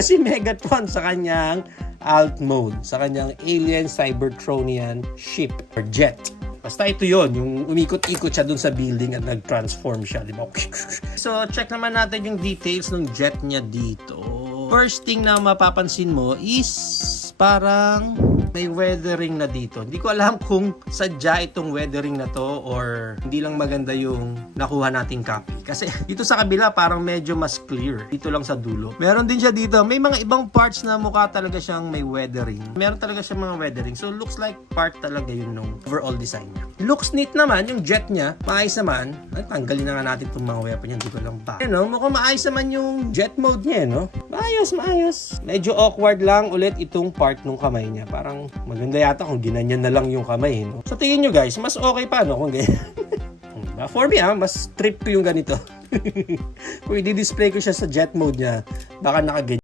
na si Megatron sa kanyang alt mode, sa kanyang alien Cybertronian ship or jet. Basta ito yon, yung umikot-ikot siya dun sa building at nag-transform siya, di ba? So, check naman natin yung details ng jet niya dito. First thing na mapapansin mo is parang may weathering na dito. Hindi ko alam kung sadya itong weathering na to or hindi lang maganda yung nakuha nating copy. Kasi dito sa kabila parang medyo mas clear. Dito lang sa dulo. Meron din siya dito. May mga ibang parts na mukha talaga siyang may weathering. Meron talaga siyang mga weathering. So looks like part talaga yun nung overall design niya. Looks neat naman yung jet niya. Maayos naman. Ay, tanggalin na nga natin itong mga weapon niya. Hindi ko lang pa. You know, mukhang maayos naman yung jet mode niya, no? Maayos. Medyo awkward lang ulit itong part nung kamay niya. Parang maganda yata kung ginanyan na lang yung kamay, no? Sa tingin nyo guys, mas okay pa, no? Kung ganyan. For me, mas trip ko yung ganito. Kung i-display ko siya sa jet mode niya, baka nakaganyan.